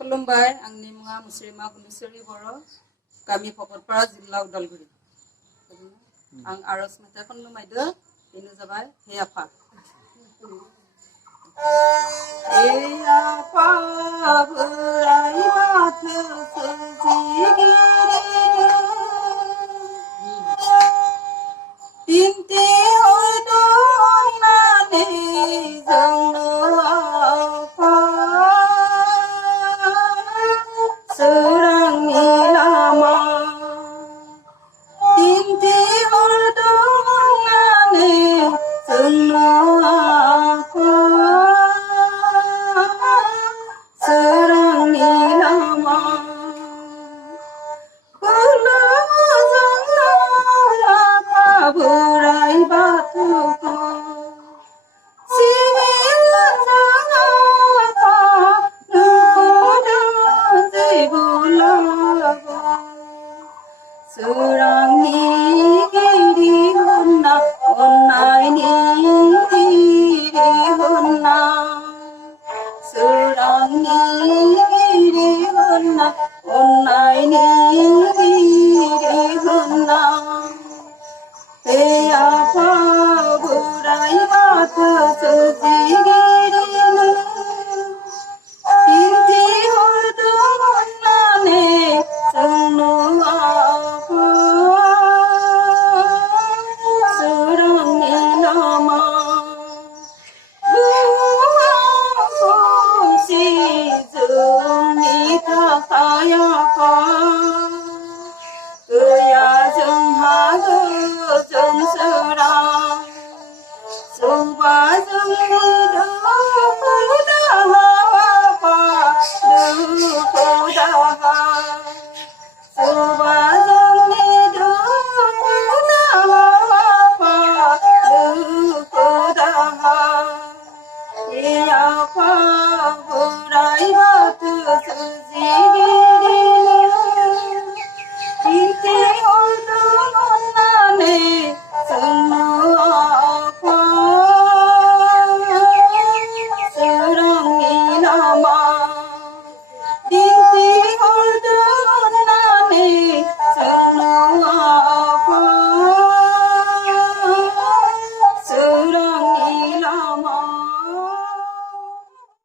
खुलुमबाय आंनि मुङा मुस्रिमा गुनुसरि बर' गामि भकतपारा जिल्ला उदालगुरि आं आरज मेथाइ खननो नायदो बेनो जाबाय हे आफा हे आफा बोराइ बाथौ सोरजिगिरि बिनथि हरदो अननानै जोंनो आफा सोरांनि लामा दिन्थि हरदो अननानै जोंनो आफा सोरांनि लामा बोराइ बाथौखौ सिबिनो आफा नोंखौ जेबो लाबो सोरांनि गिरि होनना अननायनि गिरि होनना सोरांनि गिरि होनना अननायनि गिरि होनना हे आफा बोराइ बाथौ सोरजिगिरिनो दिन्थि हरदो अननानै जोंनो आफा सोरांनि लामा खोमसि जोंनि थाखाय आफा गैया जोंहा गोजोन सोरां सोरबा जोंनि दुखु दाहा आफा दुखु दाहा सोरबा जोंनि दुखु दाहा आफा दुखु दाहा हे आफा